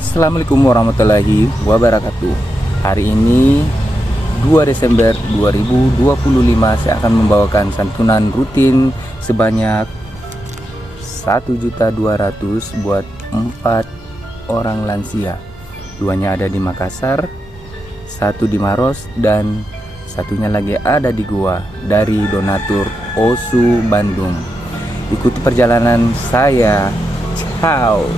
Assalamualaikum warahmatullahi wabarakatuh. Hari ini 2 Desember 2025 saya akan membawakan santunan rutin sebanyak 1.200.000 buat 4 orang lansia. Duanya ada di Makassar, satu di Maros, dan satunya lagi ada di Goa dari donatur Osu Bandung. Ikuti perjalanan saya. Ciao.